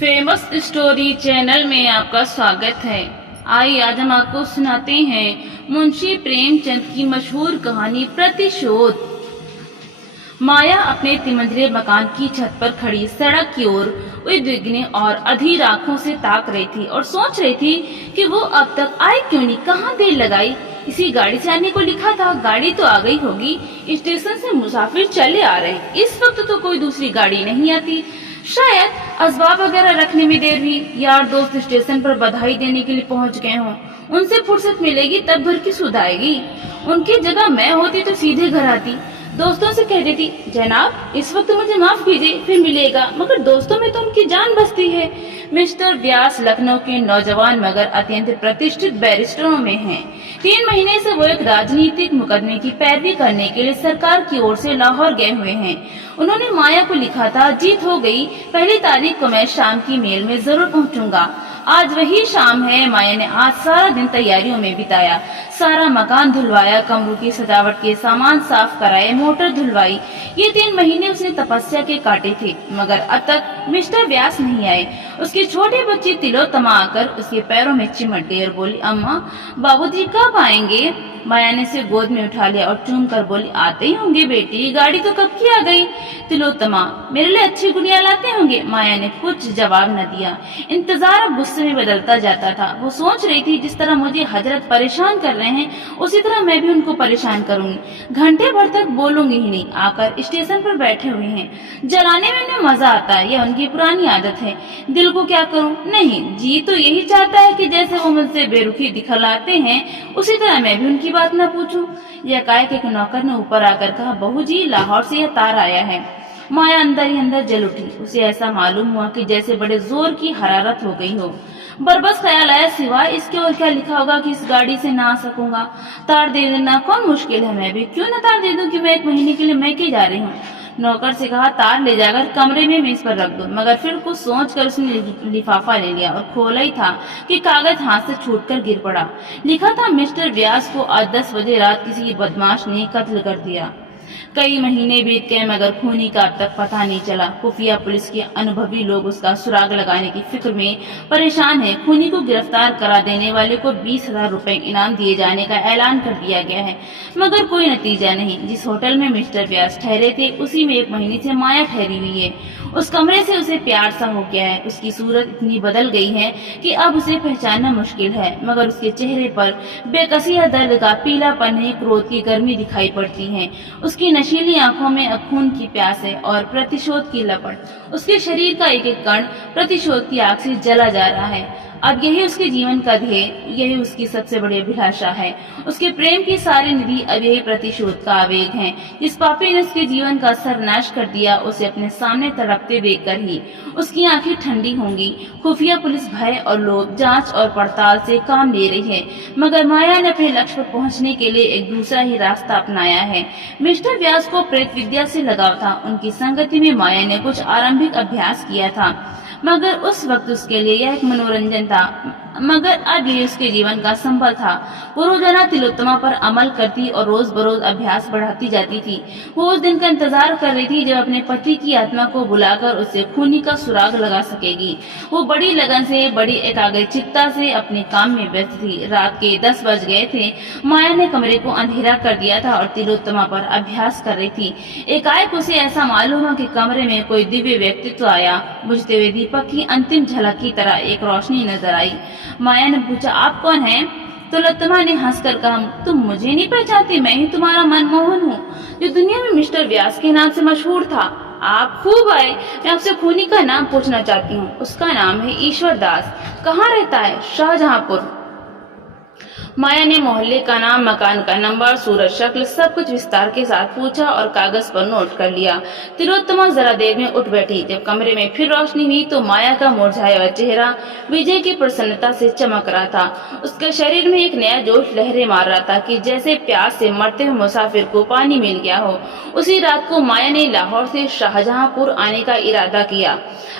Famous story channel में आपका स्वागत है। आइए आज हम आपको सुनाते हैं मुंशी प्रेमचंद की मशहूर कहानी प्रतिशोध। माया अपने तिमंजरे मकान की छत पर खड़ी सड़क की ओर उद्विग्न और अधीर आंखों से ताक रही थी और सोच रही थी कि वो अब तक आए क्यों नहीं, कहाँ देर लगाई। इसी गाड़ी से आने को लिखा था, गाड़ी तो आ गई होगी। स्टेशन से मुसाफिर चले आ रहे, इस वक्त तो कोई दूसरी गाड़ी नहीं आती। शायद असबाब वगैरह रखने में देर हुई। यार दोस्त स्टेशन पर बधाई देने के लिए पहुंच गए हों, उनसे फुर्सत मिलेगी तब घर की सुध आएगी। उनकी जगह मैं होती तो सीधे घर आती, दोस्तों से कह देती जनाब इस वक्त मुझे माफ कीजिए, फिर मिलेगा। मगर दोस्तों में तो उनकी जान बसती है। मिस्टर व्यास लखनऊ के नौजवान मगर अत्यंत प्रतिष्ठित बैरिस्टरों में हैं। 3 महीने से वो एक राजनीतिक मुकदमे की पैरवी करने के लिए सरकार की ओर से लाहौर गए हुए हैं। उन्होंने माया को लिखा था, जीत हो गई, 1 तारीख को मैं शाम की मेल में जरूर पहुंचूंगा। आज वही शाम है। माया ने आज सारा दिन तैयारियों में बिताया। सारा मकान धुलवाया, कमरों की सजावट के सामान साफ कराए, मोटर धुलवाई। ये 3 महीने उसने तपस्या के काटे थे, मगर अब तक मिस्टर व्यास नहीं आए। उसके छोटे बच्चे तिलोत्तमा आकर उसके पैरों में चिमट गई और बोली, अम्मा बाबूजी कब आएंगे? माया ने उसे गोद में उठा लिया और चूम कर बोली, आते ही होंगे बेटी, गाड़ी तो कब की आ गई। तिलोत्तमा, मेरे लिए अच्छी गुड़िया लाते होंगे। माया ने कुछ जवाब न दिया। इंतजार अब गुस्से में बदलता जाता था। वो सोच रही थी जिस तरह मुझे हजरत परेशान कर रहे हैं उसी तरह मैं भी उनको परेशान करूंगी। घंटे भर तक बोलूंगी ही नहीं। आकर स्टेशन पर बैठे हुए हैं, जलाने में उन्हें मजा आता है, यह उनकी पुरानी आदत है। दिल को क्या करूं? नहीं, जी तो यही चाहता है कि जैसे वो मुझसे बेरुखी दिखलाते हैं उसी तरह मैं भी उनकी बात न पूछूं। यह कायके के नौकर ने ऊपर आकर कहा, बहू जी लाहौर से यह तार आया है। माया अंदर ही अंदर जल उठी। उसे ऐसा मालूम हुआ कि जैसे बड़े जोर की हरारत हो गई हो। बरबस ख्याल आया, सिवाय इसके और क्या लिखा होगा कि इस गाड़ी से ना आ सकूंगा। तार दे देना कौन मुश्किल है, मैं भी क्यों न तार दे दूं कि मैं 1 महीने के लिए मैके जा रही हूँ। नौकर से कहा, तार ले जाकर कमरे में मेज पर रख दो। मगर फिर कुछ सोचकर उसने लिफाफा ले लिया और खोला ही था कि कागज हाथ से छूटकर गिर पड़ा। लिखा था, मिस्टर व्यास को आज 10 बजे रात किसी बदमाश ने कत्ल कर दिया। कई महीने बीत गए मगर खूनी का अब तक पता नहीं चला। खुफिया पुलिस के अनुभवी लोग उसका सुराग लगाने की फिक्र में परेशान है। खूनी को गिरफ्तार करा देने वाले को 20,000 रुपए इनाम दिए जाने का ऐलान कर दिया गया है, मगर कोई नतीजा नहीं। जिस होटल में मिस्टर व्यास ठहरे थे उसी में 1 महीने से माया ठहरी हुई है। उस कमरे से उसे प्यार सा हो गया है। उसकी सूरत इतनी बदल गई है कि अब उसे पहचानना मुश्किल है, मगर उसके चेहरे पर बेकसी या दर्द का पीलापन है, क्रोध की गर्मी दिखाई पड़ती है। उसकी नशीली आंखों में खून की प्यास है और प्रतिशोध की लपट। उसके शरीर का एक एक कण प्रतिशोध की आग से जला जा रहा है। अब यही उसके जीवन का ध्येय, यही उसकी सबसे बड़ी अभिलाषा है। उसके प्रेम की सारी निधि अब यही प्रतिशोध का आवेग है। जिस पापी ने उसके जीवन का सर्वनाश कर दिया उसे अपने सामने तड़पते देखकर ही उसकी आंखें ठंडी होंगी। खुफिया पुलिस भय और लोभ, जांच और पड़ताल से काम ले रही है, मगर माया ने अपने लक्ष्य पर पहुंचने के लिए एक दूसरा ही रास्ता अपनाया है। मिस्टर व्यास को प्रेत विद्या से लगाव था। उनकी संगति में माया ने कुछ आरंभिक अभ्यास किया था, मगर उस वक्त उसके लिए यह एक मनोरंजन था, मगर अब ये उसके जीवन का संबल था। वो रोजाना तिलोत्तमा पर अमल करती और रोज बरोज अभ्यास बढ़ाती जाती थी। वो उस दिन का इंतजार कर रही थी जब अपने पति की आत्मा को बुलाकर उससे खूनी का सुराग लगा सकेगी। वो बड़ी लगन से, बड़ी एकाग्रचित्ता से अपने काम में व्यस्त थी। रात के 10 बज गए थे। माया ने कमरे को अंधेरा कर दिया था और तिलोत्तमा पर अभ्यास कर रही थी। एकाएक उसे ऐसा मालूम हुआ कि कमरे में कोई दिव्य व्यक्तित्व आया। बुझते हुए दीपक की अंतिम झलक की तरह एक रोशनी नजर आई। माया ने पूछा, आप कौन हैं? तिलोत्तमा ने हंसकर कहा, तुम मुझे नहीं पहचानती, मैं ही तुम्हारा मनमोहन हूँ, जो दुनिया में मिस्टर व्यास के नाम से मशहूर था। आप खूब आए। मैं आपसे खूनी का नाम पूछना चाहती हूँ। उसका नाम है ईश्वर दास। कहाँ रहता है? शाहजहांपुर। माया ने मोहल्ले का नाम, मकान का नंबर, सूरत, शक्ल सब कुछ विस्तार के साथ पूछा और कागज पर नोट कर लिया। तिलोत्तमा जरा देर में उठ बैठी। जब कमरे में फिर रोशनी हुई तो माया का मुरझाया हुआ चेहरा विजय की प्रसन्नता से चमक रहा था। उसके शरीर में एक नया जोश लहरें मार रहा था कि जैसे प्यास से मरते हुए मुसाफिर को पानी मिल गया हो। उसी रात को माया ने लाहौर से शाहजहांपुर आने का इरादा किया।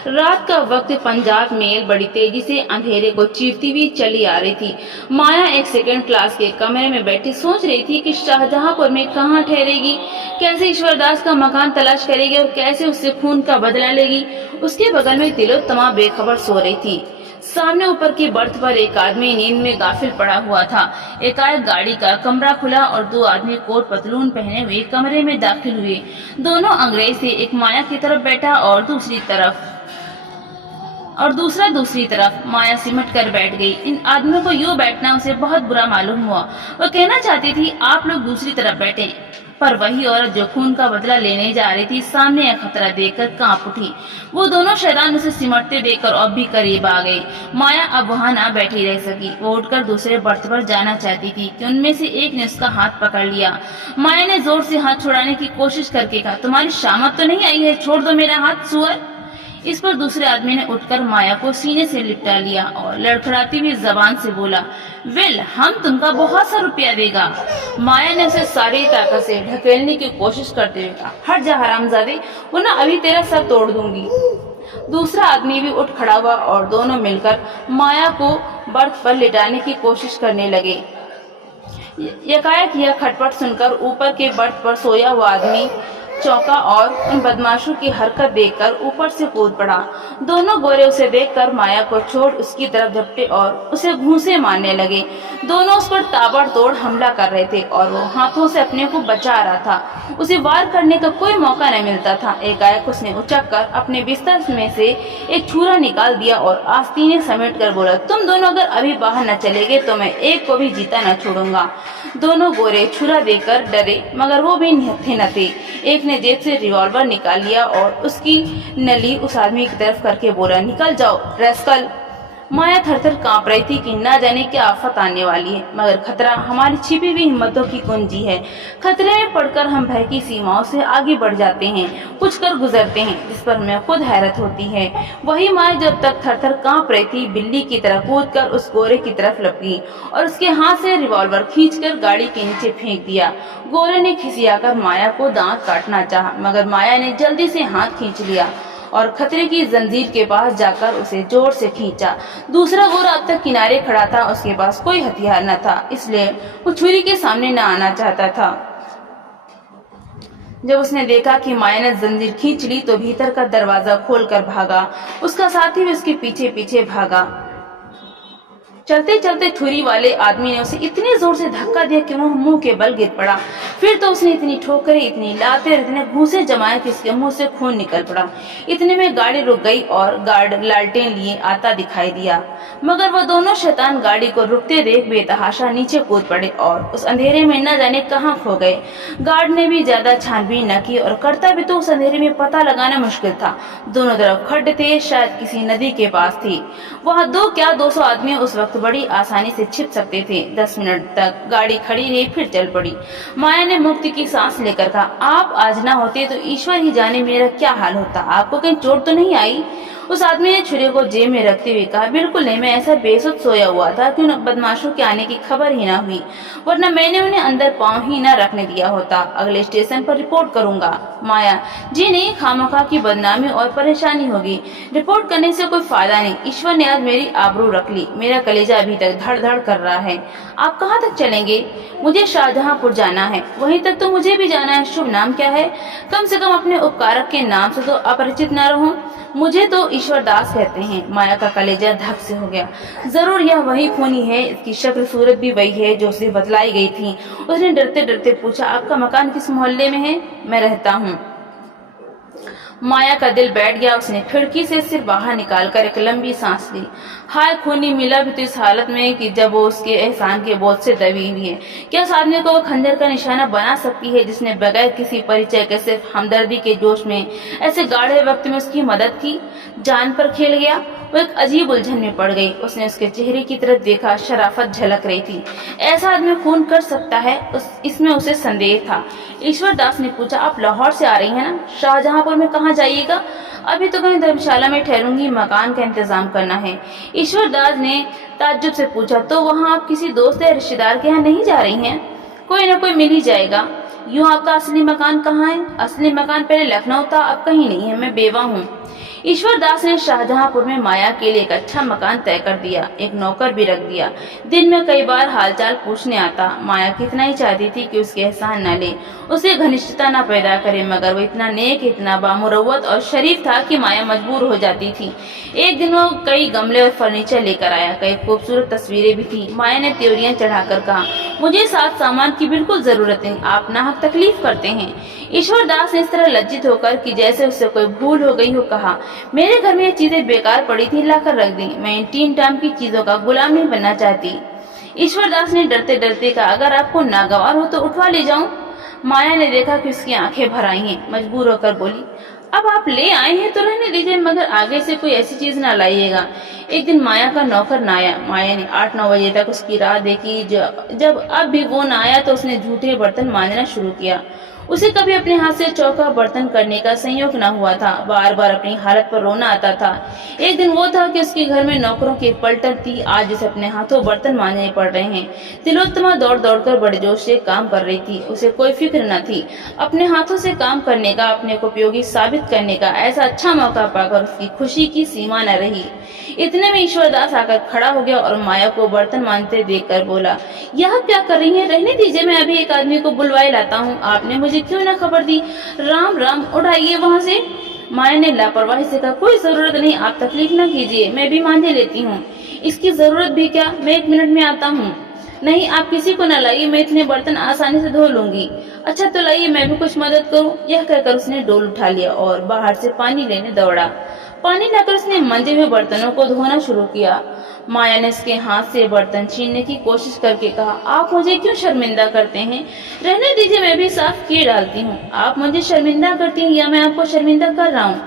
रात का वक्त पंजाब मेल बड़ी तेजी से अंधेरे को चीरती हुई चली आ रही थी। माया एक सेकंड क्लास के कमरे में बैठी सोच रही थी कि शाहजहांपुर में कहाँ ठहरेगी, कैसे ईश्वरदास का मकान तलाश करेगी और कैसे उससे खून का बदला लेगी। उसके बगल में तिलोत्तमा बेखबर सो रही थी। सामने ऊपर की बर्थ पर एक आदमी नींद में गाफिल पड़ा हुआ था। एकाएक गाड़ी का कमरा खुला और दो आदमी कोट पतलून पहने हुए कमरे में दाखिल हुए। दोनों अंग्रेज थे। एक माया की तरफ बैठा और दूसरा दूसरी तरफ। माया सिमट कर बैठ गई। इन आदमियों को यूं बैठना उसे बहुत बुरा मालूम हुआ। वह कहना चाहती थी आप लोग दूसरी तरफ बैठे, पर वही औरत जो खून का बदला लेने जा रही थी सामने यह खतरा देखकर कांप उठी। वो दोनों शैतान उसे सिमटते देखकर अब भी करीब आ गए। माया अब वहां ना बैठी रह सकी। वो उठकर दूसरे बर्थ पर जाना चाहती थी कि उनमें से एक ने उसका हाथ पकड़ लिया। माया ने जोर से हाथ छुड़ाने की कोशिश करके कहा, तुम्हारी शामत तो नहीं आई है, छोड़ दो मेरा हाथ सुअर। इस पर दूसरे आदमी ने उठकर माया को सीने से लिपटा लिया और लड़खड़ाती हुई जबान से बोला, वेल, हम तुमका बहुत सा रुपया देगा। माया ने उसे सारी ताकत से ढकेलने की कोशिश करते हुए कहा, हट जा हरामजादे, वरना अभी तेरा सर तोड़ दूंगी। दूसरा आदमी भी उठ खड़ा हुआ और दोनों मिलकर माया को बर्थ पर लिटाने की कोशिश करने लगे। एकाएक यह खटपट सुनकर ऊपर के बर्थ पर सोया हुआ आदमी चौंका और उन बदमाशों की हरकत देखकर ऊपर से कूद पड़ा। दोनों गोरे उसे देखकर माया को छोड़ उसकी तरफ झपटे और उसे घूंसे मारने लगे। दोनों उस पर ताबड़तोड़ हमला कर रहे थे और वो हाथों से अपने को बचा रहा था। उसे वार करने का कोई मौका न मिलता था। एकाएक उसने उचककर अपने बिस्तर में से एक छुरा निकाल दिया और आस्तीनें समेट कर बोला, तुम दोनों अगर अभी बाहर न चले गए तो मैं एक को भी जीता न छोड़ूंगा। दोनों गोरे छुरा देकर डरे, मगर वो भी निहत्थे न थे। एक ने जेब से रिवॉल्वर निकाल लिया और उसकी नली उस आदमी की तरफ करके बोला, निकल जाओ रैस्कल। माया थरथर कांप रही थी कि न जाने क्या आफत आने वाली है, मगर खतरा हमारी छिपी हुई हिम्मतों की कुंजी है। खतरे में पड़कर हम भय की सीमाओं से आगे बढ़ जाते हैं, कुछ कर गुजरते हैं, जिस पर हमें खुद हैरत होती है। वही माया जब तक थरथर कांप रही थी, बिल्ली की तरह कूदकर उस गोरे की तरफ लपकी और उसके हाथ से रिवॉल्वर खींचकर गाड़ी के नीचे फेंक दिया। गोरे ने खिसियाकर माया को दांत काटना चाहा, मगर माया ने जल्दी से हाथ खींच लिया और खतरे की जंजीर के पास जाकर उसे जोर से खींचा। दूसरा गोरा अब तक किनारे खड़ा था। उसके पास कोई हथियार न था, इसलिए वो छुरी के सामने न आना चाहता था। जब उसने देखा कि माया ने जंजीर खींच ली तो भीतर का दरवाजा खोलकर भागा। उसका साथी भी उसके पीछे पीछे भागा। चलते चलते छुरी वाले आदमी ने उसे इतने जोर से धक्का दिया कि वह मुंह के बल गिर पड़ा। फिर तो उसने इतनी ठोकरें, इतनी लातें, इतने घूंसे जमाए कि उसके मुंह से खून निकल पड़ा। इतने में गाड़ी रुक गई और गार्ड लालटेन लिए आता दिखाई दिया, मगर वह दोनों शैतान गाड़ी को रुकते देख बेतहाशा नीचे कूद पड़े और उस अंधेरे में न जाने कहाँ खो गए। गार्ड ने भी ज्यादा छानबीन न की और करता भी तो उस अंधेरे में पता लगाना मुश्किल था। दोनों तरफ खड्ड थे, शायद किसी नदी के पास थी। वहाँ 200 आदमी उस वक्त बड़ी आसानी से छिप सकते थे। 10 मिनट तक गाड़ी खड़ी रही, फिर चल पड़ी। माया ने मुक्ति की सांस लेकर कहा, आप आज ना होते तो ईश्वर ही जाने मेरा क्या हाल होता। आपको कहीं चोट तो नहीं आई? उस आदमी ने छुरी को जेब में रखते हुए कहा, बिल्कुल नहीं, मैं ऐसा बेसुध सोया हुआ था कि उन बदमाशों के आने की खबर ही ना हुई, वरना मैंने उन्हें अंदर पांव ही ना रखने दिया होता। अगले स्टेशन पर रिपोर्ट करूंगा। माया, जी नहीं, खामखा की बदनामी और परेशानी होगी। रिपोर्ट करने से कोई फायदा नहीं। ईश्वर ने आज मेरी आबरू रख ली। मेरा कलेजा अभी तक धड़ धड़ कर रहा है। आप कहाँ तक चलेंगे? मुझे शाहजहांपुर जाना है। वहीं तक तो मुझे भी जाना है। शुभ नाम क्या है? कम से कम अपने उपकारक के नाम से तो अपरिचित न रहूं। मुझे तो ईश्वर दास कहते हैं। माया का कलेजा धक से हो गया। जरूर यह वही खूनी है। इसकी शक्ल सूरत भी वही है जो उसे बतलाई गई थी। उसने डरते डरते पूछा, आपका मकान किस मोहल्ले में है? मैं रहता हूँ। माया का दिल बैठ गया। उसने खिड़की से सिर बाहर निकालकर एक लंबी सांस ली। हाय, खूनी मिला भी तो इस हालत में कि जब वो उसके एहसान के बोझ से दबी हुई है। क्या उस आदमी को वो खंजर का निशाना बना सकती है जिसने बगैर किसी परिचय के सिर्फ हमदर्दी के जोश में ऐसे गाढ़े वक्त में उसकी मदद की? जान पर खेल गया। वो एक अजीब उलझन में पड़ गई। उसने उसके चेहरे की तरफ देखा। शराफत झलक रही थी। ऐसा आदमी खून कर सकता है, इसमें उसे संदेह था। ईश्वर दास ने पूछा, आप लाहौर से आ रही हैं ना? शाहजहांपुर में कहाँ जाइएगा? अभी तो कहीं धर्मशाला में ठहरूंगी, मकान का इंतजाम करना है। ईश्वर दास ने ताज्जुब से पूछा, तो वहाँ आप किसी दोस्त या रिश्तेदार के यहाँ नहीं जा रही हैं? कोई ना कोई मिल ही जाएगा। यूँ आपका असली मकान कहाँ है? असली मकान पहले लखनऊ था, अब कहीं नहीं है। मैं बेवा हूँ। ईश्वर दास ने शाहजहांपुर में माया के लिए एक अच्छा मकान तय कर दिया, एक नौकर भी रख दिया। दिन में कई बार हालचाल पूछने आता। माया कितना ही चाहती थी कि उसके एहसान न ले, उसे घनिष्ठता न पैदा करे, मगर वो इतना नेक, इतना बामुरव्वत और शरीफ था कि माया मजबूर हो जाती थी। एक दिन वो कई गमले और फर्नीचर लेकर आया, कई खूबसूरत तस्वीरें भी थी। माया ने त्योरियां चढ़ाकर कहा, मुझे साथ सामान की बिल्कुल जरूरत नहीं, आप नाहक तकलीफ करते हैं। ईश्वर दास ने इस तरह लज्जित होकर कि जैसे उससे कोई भूल हो गई हो कहा, मेरे घर में ये चीजें बेकार पड़ी थी, लाकर रख दी। मैं इन टीम टाइम की चीजों का गुलाम नहीं बनना चाहती। ईश्वर दास ने डरते डरते कहा, अगर आपको नागवार हो तो उठवा ले जाऊं। माया ने देखा कि उसकी आंखें भर आई हैं, मजबूर होकर बोली, अब आप ले आए हैं तो रहने दीजिए, मगर आगे से कोई ऐसी चीज ना लाइएगा। एक दिन माया का नौकर ना आया। माया ने 8-9 बजे तक उसकी राह देखी। जब अब भी वो ना आया तो उसने झूठे बर्तन मांजना शुरू किया। उसे कभी अपने हाथ से चौका बर्तन करने का संयोग न हुआ था, बार बार अपनी हालत पर रोना आता था। एक दिन वो था कि उसके घर में नौकरों की पलटन थी, आज उसे अपने हाथों बर्तन मांजने पड़ रहे हैं। तिलोत्तमा दौड़ दौड़कर बड़े जोश से काम कर रही थी, उसे कोई फिक्र न थी। अपने हाथों से काम करने का, अपने को उपयोगी साबित करने का ऐसा अच्छा मौका पाकर उसकी खुशी की सीमा न रही। इतने में ईश्वरदास आकर खड़ा हो गया और माया को बर्तन मांजते देखकर बोला, यह क्या कर रही है, रहने दीजिए, मैं अभी एक आदमी को बुलवाए लाता हूँ। आपने मुझे क्यों न खबर दी। राम राम, उठाइए वहाँ से। माया ने लापरवाही से कहा, कोई जरूरत नहीं, आप तकलीफ न कीजिए, मैं भी मांझे लेती हूँ। इसकी जरूरत भी क्या, मैं 1 मिनट में आता हूँ। नहीं, आप किसी को न लाइए, मैं इतने बर्तन आसानी से धो लूंगी। अच्छा तो लाइए, मैं भी कुछ मदद करूँ। यह कहकर उसने डोल उठा लिया और बाहर से पानी लेने दौड़ा। पानी लाकर उसने मंजे हुए बर्तनों को धोना शुरू किया। माया ने उसके हाथ से बर्तन छीनने की कोशिश करके कहा, आप मुझे क्यों शर्मिंदा करते हैं, रहने दीजिए, मैं भी साफ किए डालती हूँ। आप मुझे शर्मिंदा करती हैं या मैं आपको शर्मिंदा कर रहा हूँ?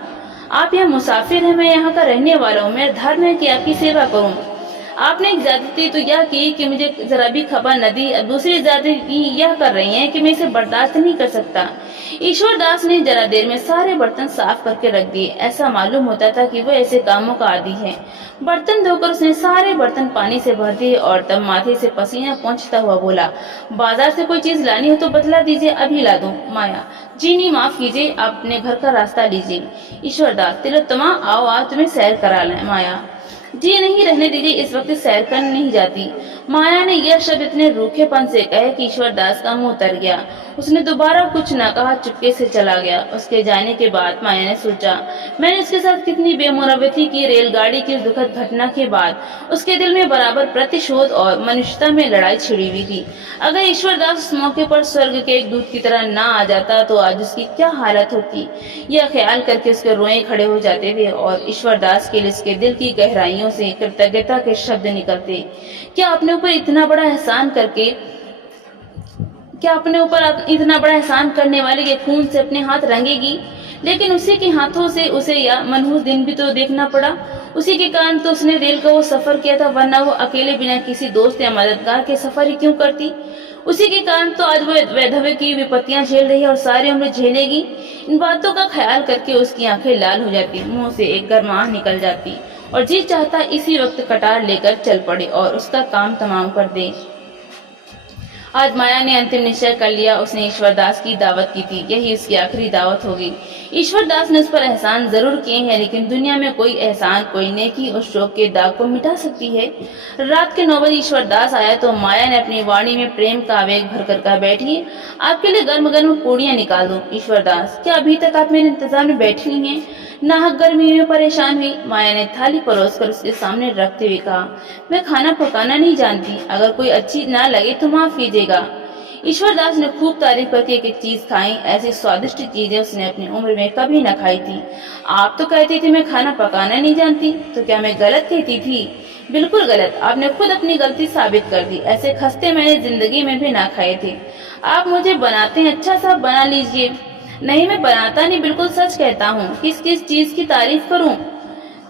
आप यहाँ मुसाफिर हैं, मैं यहाँ का रहने वाला हूँ, मेरा धर्म है कि आपकी सेवा करूँ। आपने एक ज्यादती तो यह की कि मुझे जरा भी खबर न दी, अब दूसरी ज्यादती यह कर रही हैं कि मैं इसे बर्दाश्त नहीं कर सकता। ईश्वर दास ने जरा देर में सारे बर्तन साफ करके रख दिए। ऐसा मालूम होता था कि वह ऐसे कामों का आदी है। बर्तन धोकर उसने सारे बर्तन पानी से भर दिए और तब माथे से पसीना पोंछता हुआ बोला, बाजार से कोई चीज लानी हो तो बतला दीजिए, अभी ला दूं। माया, जी नहीं, माफ कीजिए, आप अपने घर का रास्ता लीजिए। ईश्वर दास, तिलोत्तमा आओ, आज तुम्हें सैर करा लें। माया, जी नहीं, रहने दीजिए, इस वक्त सैर करने नहीं जाती। माया ने यह शब्द इतने रूखेपन से कहे कि ईश्वर दास का मुंह उतर गया। उसने दोबारा कुछ न कहा, चुपके से चला गया। उसके जाने के बाद माया ने सोचा, मैंने उसके साथ कितनी बेमुरवती की। रेलगाड़ी की दुखद घटना के बाद उसके दिल में बराबर प्रतिशोध और मनुष्यता में लड़ाई छिड़ी हुई थी। अगर ईश्वर दास उस मौके पर स्वर्ग के एक दूत की तरह न आ जाता तो आज उसकी क्या हालत होती। यह ख्याल करके उसके रोए खड़े हो जाते थे और ईश्वर दास के लिए उसके दिल की गहराइयों से कृतज्ञता के शब्द निकलते। क्या अपने ऊपर इतना बड़ा एहसान करने वाले के खून से अपने हाथ रंगेगी? लेकिन उसी के हाथों से उसे या मनहूस दिन भी तो देखना पड़ा। उसी के कारण तो उसने रेल का वो सफर किया था, वरना वो अकेले बिना किसी दोस्त या मददगार के सफर ही क्यों करती। उसी के कारण तो आज वो वैधव्य की विपत्तियां झेल रही है और सारी उम्र झेलेगी। इन बातों का ख्याल करके उसकी आंखें लाल हो जाती, मुंह से एक गर्माहट निकल जाती और जी चाहता इसी वक्त कटार लेकर चल पड़े और उसका काम तमाम कर दे। आज माया ने अंतिम निश्चय कर लिया। उसने ईश्वर दास की दावत की थी, यही उसकी आखिरी दावत होगी। ईश्वर दास ने उस पर एहसान जरूर किए हैं, लेकिन दुनिया में कोई एहसान, कोई नेकी उस शोक के दाग को मिटा सकती है। रात के 9 बजे ईश्वर दास आया तो माया ने अपनी वाणी में प्रेम का आवेग भरकर कहा, बैठिए, आपके लिए गर्म गर्म पूड़ियां निकाल दूं। ईश्वर दास, क्या अभी तक आप मेरे इंतजार में बैठी हुई हैं? नाहक गर्मी में परेशान हुई। माया ने थाली परोसकर उसके सामने रखते हुए कहा, मैं खाना पकाना नहीं जानती, अगर कोई अच्छी ना लगे तो माफ कीजिएगा। ईश्वर दास ने खूब तारीफ करके एक एक चीज खाई। ऐसी स्वादिष्ट चीजें उसने अपनी उम्र में कभी न खाई थी। आप तो कहती थी मैं खाना पकाना नहीं जानती, तो क्या मैं गलत कहती थी? बिल्कुल गलत, आपने खुद अपनी गलती साबित कर दी। ऐसे खस्ते मैंने जिंदगी में भी ना खाए थे। आप मुझे बनाते हैं, अच्छा सा बना लीजिए। नहीं, मैं बनाता नहीं, बिल्कुल सच कहता हूँ। किस किस चीज की तारीफ करूँ?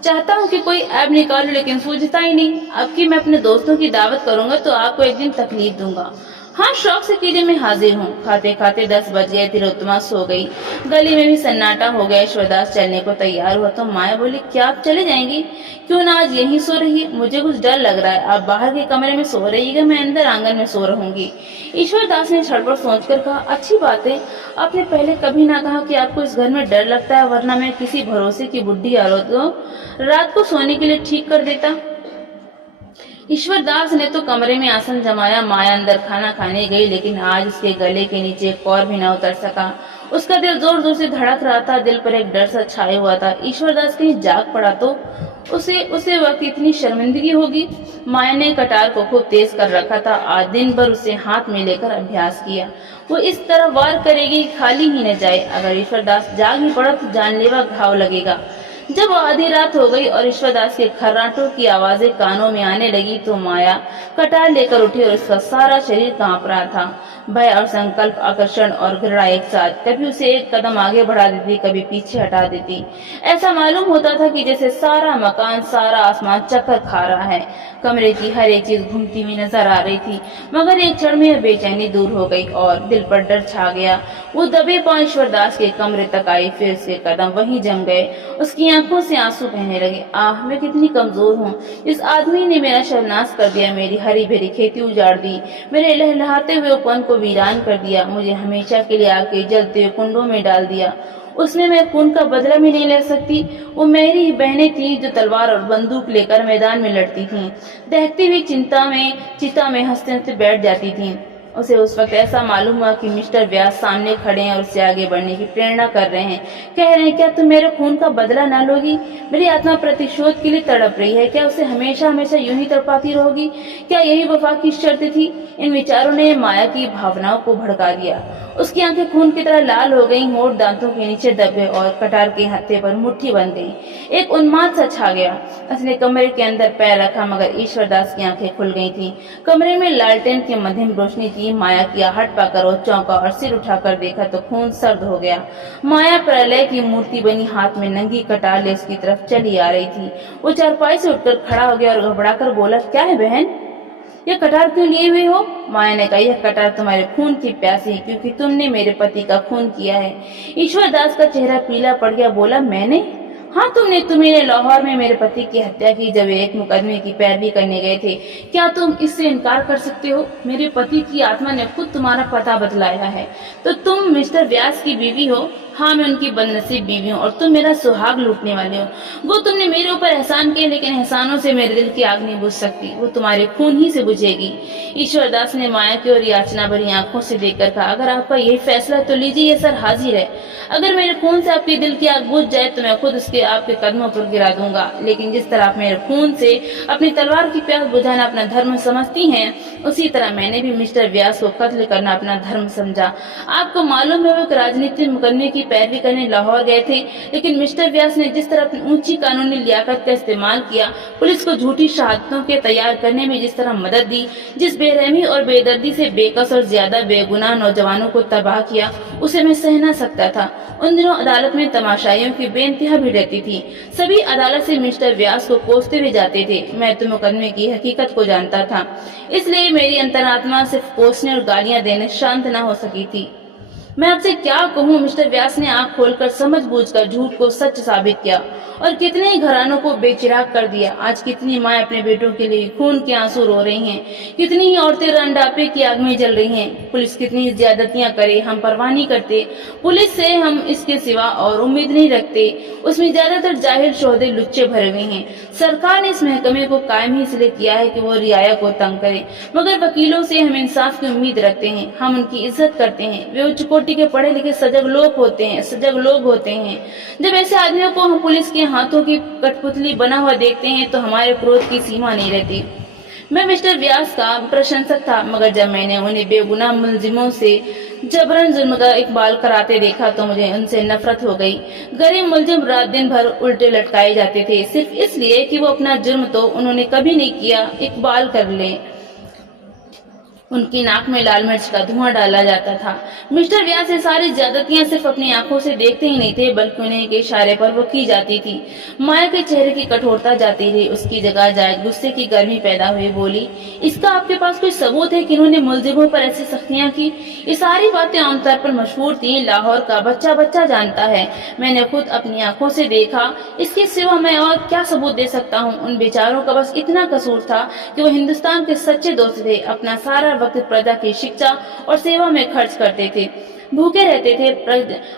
चाहता हूँ कि कोई ऐब निकालूं, लेकिन सूझता ही नहीं। अब की मैं अपने दोस्तों की दावत करूंगा तो आपको एक दिन तकलीफ दूंगा। हाँ, शौक से कीजिए, मैं हाजिर हूँ। खाते खाते 10 बज गए। तिलोत्तमा सो गई। गली में भी सन्नाटा हो गया। ईश्वरदास चलने को तैयार हुआ तो माया बोली, क्या आप चले जाएंगी? क्यों ना आज यहीं सो रही? मुझे कुछ डर लग रहा है। आप बाहर के कमरे में सो रहिएगा, मैं अंदर आंगन में सो रहूंगी। ईश्वरदास ने छड़बड़ सोचकर कहा, अच्छी बात है। आपने पहले कभी ना कहा कि आपको इस घर में डर लगता है, वरना मैं किसी भरोसे की बुढ़ी औरत को रात को सोने के लिए ठीक कर देता। ईश्वरदास ने तो कमरे में आसन जमाया। माया अंदर खाना खाने गई, लेकिन आज उसके गले के नीचे एक और भी न उतर सका। उसका दिल जोर जोर से धड़क रहा था। दिल पर एक डर सा छाया हुआ था। ईश्वरदास कहीं जाग पड़ा तो उसे वक्त इतनी शर्मिंदगी होगी। माया ने कटार को खूब तेज कर रखा था। आज दिन भर उसे हाथ में लेकर अभ्यास किया। वो इस तरह वार करेगी, खाली ही न जाए। अगर ईश्वरदास जाग ही पड़ा तो जानलेवा घाव लगेगा। जब आधी रात हो गई और ईश्वरदास के खर्राटों की आवाजें कानों में आने लगी तो माया कटार लेकर उठी और उसका सारा शरीर कांप रहा था। भय और संकल्प, आकर्षण और घृणा एक साथ। कभी उसे एक कदम आगे बढ़ा देती, कभी पीछे हटा देती। ऐसा मालूम होता था कि जैसे सारा मकान, सारा आसमान चक्कर खा रहा है। कमरे की हर एक चीज घूमती हुई नजर आ रही थी। मगर एक क्षण में बेचैनी दूर हो गई और दिल पर डर छा गया। वो दबे पांव ईश्वरदास के कमरे तक आई, फिर उसके कदम वहीं जम गए। उसकी आंखों से आंसू बहने लगे। आह, मैं कितनी कमजोर हूँ। इस आदमी ने मेरा सर्वनाश कर दिया, मेरी हरी भरी खेती उजाड़ दी, मेरे लहलहाते हुए उपवन को वीरान कर दिया, मुझे हमेशा के लिए आग के जलते हुए कुंडों में डाल दिया। उसमें मैं खून का बदला भी नहीं ले सकती। वो मेरी ही बहनें थीं जो तलवार और बंदूक लेकर मैदान में लड़ती थीं। दहती हुई चिता में हंसते हंसते बैठ जाती थीं। उसे उस वक्त ऐसा मालूम हुआ कि मिस्टर व्यास सामने खड़े हैं और उससे आगे बढ़ने की प्रेरणा कर रहे हैं। कह रहे हैं, क्या तुम मेरे खून का बदला ना लोगी? मेरी आत्मा प्रतिशोध के लिए तड़प रही है। क्या उसे हमेशा हमेशा यूं ही तड़पाती रहोगी? क्या यही वफा की शर्त थी? इन विचारों ने माया की भावनाओं को भड़का दिया। उसकी आंखें खून की तरह लाल हो गईं, होठ दांतों के नीचे दबे और कटार के हत्थे पर मुट्ठी बन गई। एक उन्माद सा छा गया। उसने कमरे के अंदर पैर रखा, मगर ईश्वरदास की आंखें खुल गई थीं। कमरे में लालटेन की मध्यम रोशनी थी। माया की आहट पाकर वो चौंका और सिर उठाकर देखा तो खून सर्द हो गया। माया प्रलय की मूर्ति बनी हाथ में नंगी कटार ले उसकी तरफ चली आ रही थी। वो चारपाई से उठकर खड़ा हो गया और घबराकर बोला, क्या है बहन, यह कटार क्यों लिए हुए हो? माया ने कहा, यह कटार तुम्हारे खून की प्यासी है, क्योंकि तुमने मेरे पति का खून किया है। ईश्वरदास का चेहरा पीला पड़ गया। बोला, मैंने? हाँ, तुम्ही लाहौर में मेरे पति की हत्या की जब एक मुकदमे की पैरवी करने गए थे। क्या तुम इससे इनकार कर सकते हो? मेरे पति की आत्मा ने खुद तुम्हारा पता बतलाया है। तो तुम मिस्टर व्यास की बीवी हो? हाँ, मैं उनकी बदनसीब बीवी हूँ और तुम मेरा सुहाग लूटने वाले हो। वो तुमने मेरे ऊपर एहसान किए, लेकिन एहसानों से मेरे दिल की आग नहीं बुझ सकती। वो तुम्हारे खून ही से बुझेगी। ईश्वरदास ने माया की ओर याचना भरी आंखों से देखकर कहा, अगर आपका यही फैसला तो लीजिए, ये सर हाजिर है। अगर मेरे खून से आपके दिल की आग बुझ जाए तो मैं खुद उसके आपके कदमों पर गिरा दूंगा। लेकिन जिस तरह आप मेरे खून से अपनी तलवार की प्यास बुझाना अपना धर्म समझती हैं, उसी तरह मैंने भी मिस्टर व्यास को कत्ल करना अपना धर्म समझा। आपको मालूम है, वो एक राजनीतिक मुकदमे की पैरवी करने लाहौर गए थे, लेकिन मिस्टर व्यास ने जिस तरह अपनी ऊंची कानूनी लियाकत का इस्तेमाल किया, पुलिस को झूठी शहादतों के तैयार करने में जिस तरह मदद दी, जिस बेरहमी और बेदर्दी से बेकस और ज्यादा बेगुनाह नौजवानों को तबाह किया, उसे मैं सह न सकता था। उन दिनों अदालत में तमाशाइयों की बेइंतहा भीड़ रहती थी। सभी अदालत से मिस्टर व्यास को कोसते हुए जाते थे। मैं तो मुकदमे की हकीकत को जानता था, इसलिए मेरी अंतरात्मा सिर्फ कोसने और गालियां देने शांत न हो सकी थी। मैं आपसे क्या कहूँ, मिस्टर व्यास ने आंख खोलकर समझबूझकर झूठ को सच साबित किया और कितने ही घरानों को बेचिराग कर दिया। आज कितनी माँ अपने बेटों के लिए खून के आंसू रो रही हैं, कितनी ही औरतें रंडापे की आग में जल रही हैं। पुलिस कितनी ज्यादतियां करे, हम परवाह नहीं करते। पुलिस से हम इसके सिवा और उम्मीद नहीं रखते। उसमें ज्यादातर जाहिल शोहदे लुच्चे भरे हुए हैं। सरकार ने इस महकमे को कायम ही इसलिए किया है कि वो रियाया को तंग करे, मगर वकीलों से हम इंसाफ की उम्मीद रखते हैं। हम उनकी इज्जत करते हैं। वे उच्च कोटि के पढ़े लिखे सजग लोग होते हैं। जब ऐसे आदमियों को हम पुलिस के हाथों की कठपुतली बना हुआ देखते हैं तो हमारे क्रोध की सीमा नहीं रहती। मैं मिस्टर व्यास का प्रशंसक था, मगर जब मैंने उन्हें बेगुनाह मुलजिमों से जबरन जुर्म का इकबाल कराते देखा तो मुझे उनसे नफरत हो गई। गरीब मुलजिम रात दिन भर उल्टे लटकाए जाते थे, सिर्फ इसलिए कि वो अपना जुर्म तो उन्होंने कभी नहीं किया इकबाल कर ले। उनकी नाक में लाल मिर्च का धुआं डाला जाता था। मिस्टर व्यास ये सारी ज्यादतियां सिर्फ अपनी आंखों से देखते ही नहीं थे, बल्कि उन्हें के इशारे पर वो की जाती थी। माया के चेहरे की कठोरता जाती रही, उसकी जगह जाए गुस्से की गर्मी पैदा हुई। बोली, इसका आपके पास कोई सबूत है कि इन्होंने मुलजिमों पर ऐसी सख्तियां की? ये सारी बातें आमतौर पर मशहूर थी, लाहौर का बच्चा बच्चा जानता है, मैंने खुद अपनी आंखों से देखा। इसके सिवा मैं और क्या सबूत दे सकता हूँ? उन बेचारों का बस इतना कसूर था कि वो हिंदुस्तान के सच्चे दोस्त थे, अपना सारा वक्त प्रजा की शिक्षा और सेवा में खर्च करते थे, भूखे रहते थे,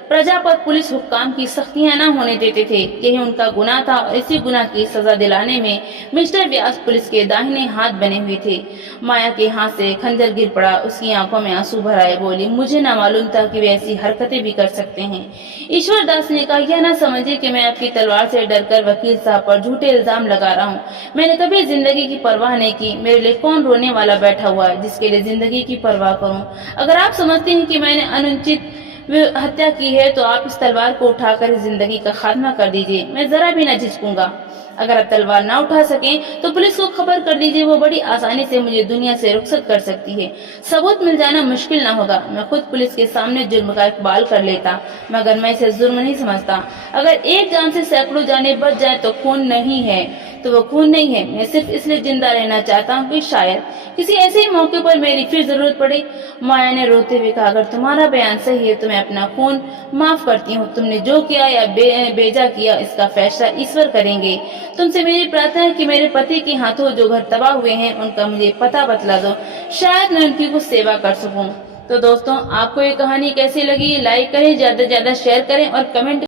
प्रजा पर पुलिस हुक्काम की सख्तियां न होने देते थे। यही उनका गुनाह था और इसी गुनाह की सजा दिलाने में मिस्टर व्यास पुलिस के दाहिने हाथ बने हुए थे। माया के हाथ से खंजर गिर पड़ा, उसकी आंखों में आंसू भर आए। बोली, मुझे न मालूम था कि वे ऐसी हरकतें भी कर सकते हैं। ईश्वर दास ने कहा, यह न समझिए कि मैं आपकी तलवार से डरकर वकील साहब पर झूठे इल्जाम लगा रहा हूँ। मैंने कभी जिंदगी की परवाह नहीं की। मेरे लिए कौन रोने वाला बैठा हुआ है जिसके लिए जिंदगी की परवाह करूं? अगर आप समझते हैं कि मैंने अनुचित हत्या की है तो आप इस तलवार को उठाकर इस जिंदगी का खात्मा कर दीजिए, मैं जरा भी न झिझकूंगा। अगर आप तलवार ना उठा सकें तो पुलिस को खबर कर दीजिए, वो बड़ी आसानी से मुझे दुनिया से रुखसत कर सकती है। सबूत मिल जाना मुश्किल ना होगा। मैं खुद पुलिस के सामने जुर्म का इकबाल कर लेता, मगर मैं इसे जुर्म नहीं समझता। अगर एक जान से सैकड़ों जानें बच जाए तो खून नहीं है, तो वो खून नहीं है। मैं सिर्फ इसलिए जिंदा रहना चाहता हूँ कि शायद किसी ऐसे ही मौके पर मेरी फिर जरूरत पड़े। माया ने रोते हुए कहा, अगर तुम्हारा बयान सही है तो मैं अपना खून माफ करती हूँ। तुमने जो किया या बेजा किया, इसका फैसला ईश्वर करेंगे। तुमसे मेरी प्रार्थना है कि मेरे पति के हाथों जो घर तबाह हुए हैं उनका मुझे पता बतला दो, शायद मैं उनकी कुछ सेवा कर सकूं। तो दोस्तों, आपको ये कहानी कैसी लगी? लाइक करें, ज्यादा से ज्यादा शेयर करें और कमेंट